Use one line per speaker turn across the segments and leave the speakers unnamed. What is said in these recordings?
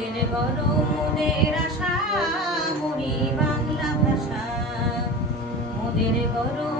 মোদের গরম মোদের আশা বাংলা ভাষা। মোদের গরম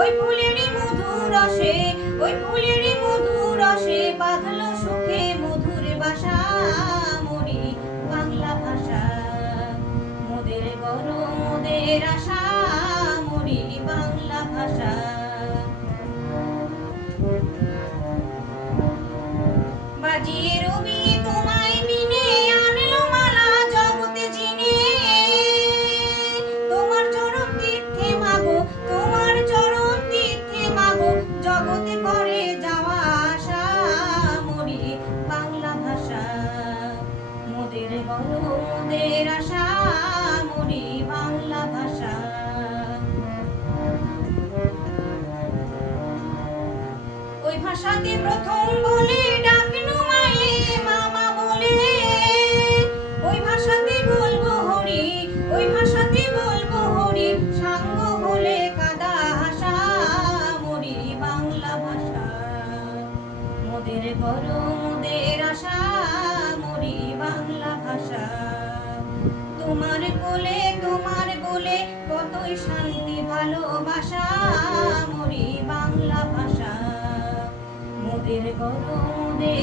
ওই ফুলেরই মধুর রসে, ওই ফুলেরই মধুর রসে বাঁধলো সুখে মধুর বাসা মরি বাংলা ভাষা। মোদের গরম, মোদের আশা মোদের আশা মরি বাংলা ভাষা। ওই ভাষাতে প্রথম বলে ডাকনু মায়ে, মামা বলে। ওই ভাষাতে বলব হরি, ওই ভাষাতে বলব হরি, সাঙ্গ হলে কাদা হাসা মরি বাংলা ভাষা। মোদের বড় বলে কতই শান্তি ভালোবাসা মরি বাংলা ভাষা। মোদের গরমে